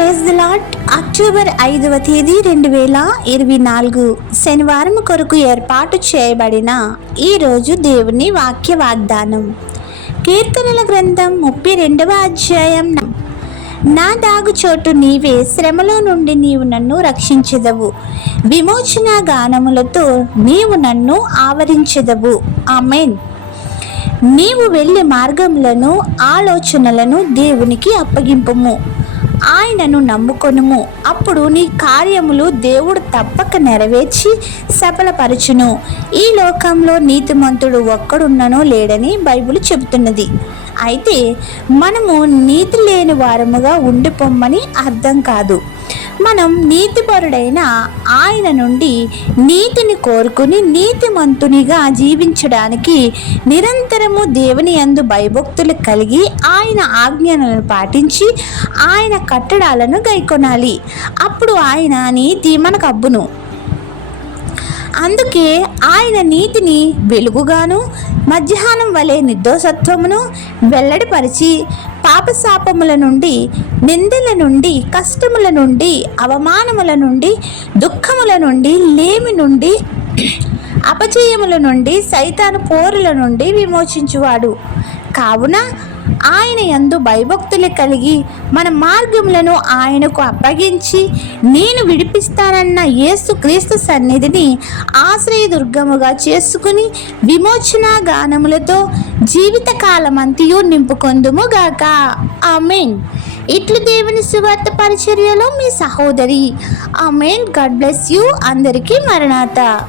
Praise the lot October ఐదవ తేదీ రెండు వేల ఇరవై నాలుగు శనివారం కొరకు ఏర్పాటు చేయబడిన ఈరోజు దేవుని వాక్య వాగ్దానం. కీర్తనల గ్రంథం ముప్పై రెండవ అధ్యాయం. నా దాగు చోటు నీవే శ్రమలో నుండి నీవు నన్ను రక్షించెదవు. విమోచన గానములతో నీవు నన్ను ఆవరించెదవు. ఆమెన్. నీవు వెళ్ళే మార్గములను ఆలోచనలను దేవునికి అప్పగింపుము. ఆయనను నమ్ముకొనుము. అప్పుడు నీ కార్యములు దేవుడు తప్పక నెరవేర్చి సఫలపరచును. ఈ లోకంలో నీతిమంతుడు ఒక్కడున్ననో లేడని బైబిల్ చెబుతున్నది. అయితే మనము నీతి లేని వారముగా ఉండిపోమ్మని అర్థం కాదు. మనం నీతిపరుడైన ఆయన నుండి నీతిని కోరుకుని నీతిమంతునిగా జీవించడానికి నిరంతరము దేవుని యందు భయభక్తులు కలిగి ఆయన ఆజ్ఞలను పాటించి ఆయన కట్టడాలను గైకొనాలి. అప్పుడు ఆయన నీతి మనకు అబ్బును అందుకే ఆయన నీతిని వెలుగుగాను మధ్యాహ్నం వలె నిర్దోషత్వమును వెల్లడిపరిచి పాపశాపముల నుండి నిందల నుండి కష్టముల నుండి అవమానముల నుండి దుఃఖముల నుండి లేమి నుండి అపజయముల నుండి సైతాను పోరుల నుండి విమోచించువాడు. కావున ఆయన యందు భయభక్తులు కలిగి మన మార్గములను ఆయనకు అప్పగించి నేను విడిపిస్తానన్న యేసు క్రీస్తు సన్నిధిని ఆశ్రయదుర్గముగా చేసుకుని విమోచన గానములతో జీవితకాలమంతయు నింపుకొందుముగాక. ఆమెన్. ఇట్లు దేవుని సువార్త పరిచర్యలో మీ సహోదరి. ఆమెన్. God bless you. అందరికీ మరణాత.